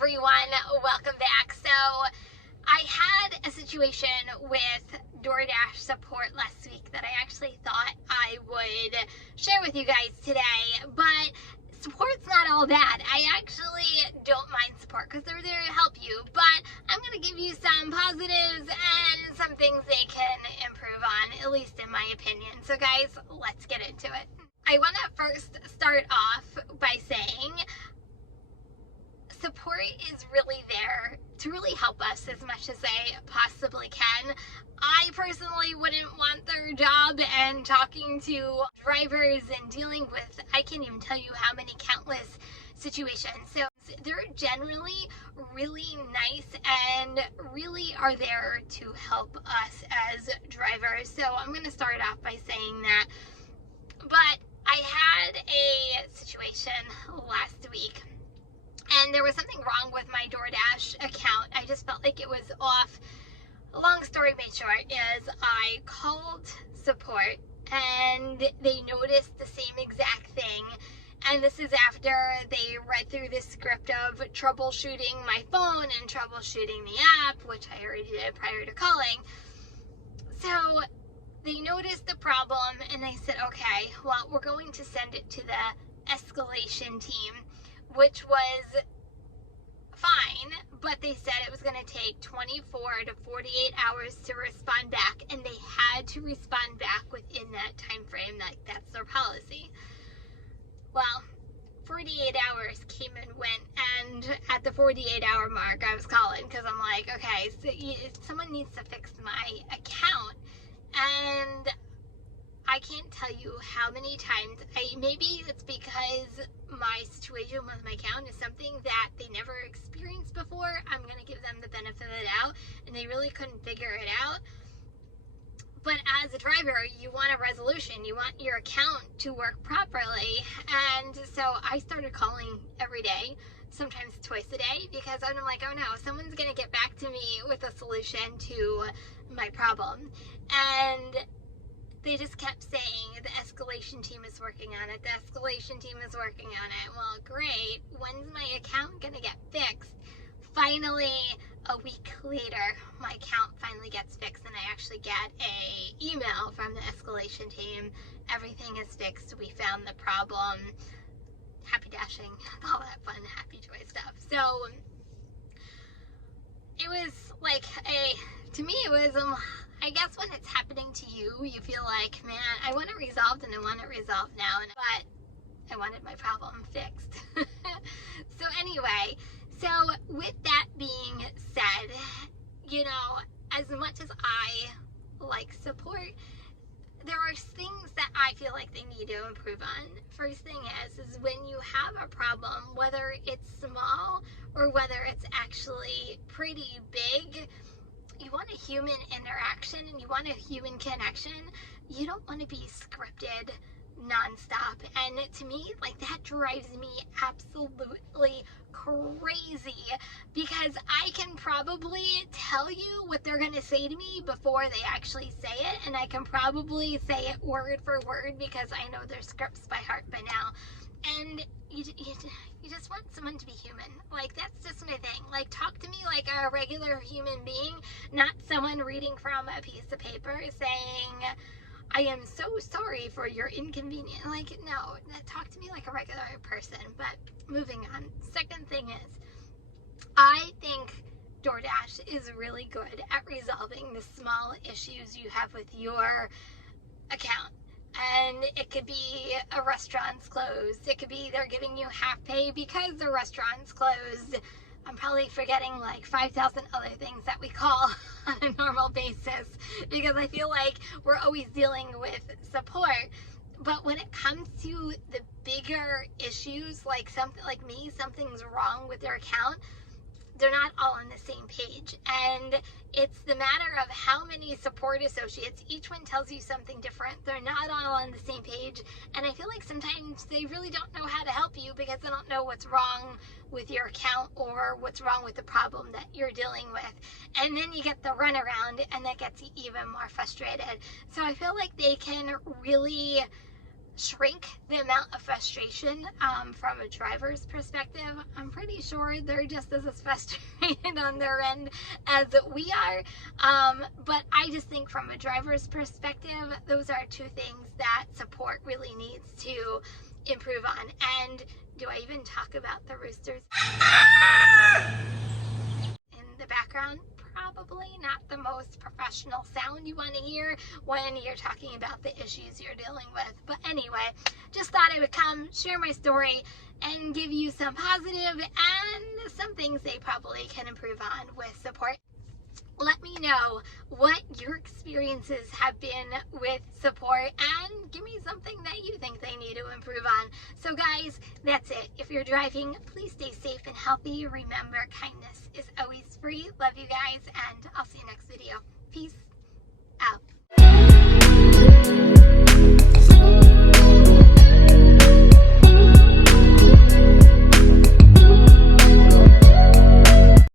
everyone, welcome back. So I had a situation with DoorDash Support last week that I actually thought I would share with you guys today, but support's not all bad. I actually don't mind support because they're there to help you, but I'm going to give you some positives and some things they can improve on, at least in my opinion. So guys, let's get into it. I want to first start off by saying support is really there to really help us as much as they possibly can. I personally wouldn't want their job and talking to drivers and dealing with, I can't even tell you how many countless situations. So they're generally really nice and really are there to help us as drivers. So I'm going to start off by saying that. But I had a situation last week, and there was something wrong with my DoorDash account. I just felt like it was off. Long story made short is I called support and they noticed the same exact thing. And this is after they read through the script of troubleshooting my phone and troubleshooting the app, which I already did prior to calling. So they noticed the problem and they said, okay, well, we're going to send it to the Escalation Team, which was fine, but they said it was going to take 24 to 48 hours to respond back, and they had to respond back within that time frame. That's their policy. Well, 48 hours came and went, and at the 48-hour mark, I was calling because I'm like, okay, so someone needs to fix my account, and I can't tell you how many times, maybe it's because my situation with my account is something that they never experienced before. I'm going to give them the benefit of the doubt, and they really couldn't figure it out. But as a driver, you want a resolution. You want your account to work properly. And so I started calling every day, sometimes twice a day, because I'm like, oh no, someone's going to get back to me with a solution to my problem. And they just kept saying the Escalation Team is working on it. The Escalation Team is working on it. Well, great. When's my account going to get fixed? Finally, a week later, my account finally gets fixed, and I actually get a email from the Escalation Team. Everything is fixed. We found the problem. Happy dashing, all that fun, happy joy stuff. So it was like to me, it was I guess when it's happening to you, you feel like, man, I want it resolved and I want it resolved now, but I wanted my problem fixed. So anyway, so with that being said, you know, as much as I like support, there are things that I feel like they need to improve on. First thing is when you have a problem, whether it's small or whether it's actually pretty big, you want a human interaction and you want a human connection. You don't want to be scripted nonstop. And to me, like, that drives me absolutely crazy, because I can probably tell you what they're going to say to me before they actually say it, and I can probably say it word for word because I know their scripts by heart by now. And you just want someone to be human. Like, that's just my thing. Like, talk to me like a regular human being, not someone reading from a piece of paper saying, I am so sorry for your inconvenience. Like, no, talk to me like a regular person. But moving on. Second thing is, I think DoorDash is really good at resolving the small issues you have with your account. And it could be a restaurant's closed. It could be they're giving you half pay because the restaurant's closed. I'm probably forgetting like 5,000 other things that we call on a normal basis, because I feel like we're always dealing with support. But when it comes to the bigger issues, like something like me, something's wrong with their account, they're not all on the same page. And it's the matter of how many support associates, each one tells you something different. They're not all on the same page. And I feel like sometimes they really don't know how to help you because they don't know what's wrong with your account or what's wrong with the problem that you're dealing with. And then you get the runaround, and that gets you even more frustrated. So I feel like they can really shrink the amount of frustration from a driver's perspective. I'm pretty sure they're just as frustrated on their end as we are. But I just think from a driver's perspective, those are two things that support really needs to improve on. And do I even talk about the roosters in the background? Probably not the most professional sound you want to hear when you're talking about the issues you're dealing with. But anyway, just thought I would come share my story and give you some positive and some things they probably can improve on with support. Let me know what your experiences have been with support and give me something that you think they need to improve on. So guys, that's it. If you're driving, please stay safe and healthy. Remember, kindness is always free. Love you guys, and I'll see you next video. Peace out.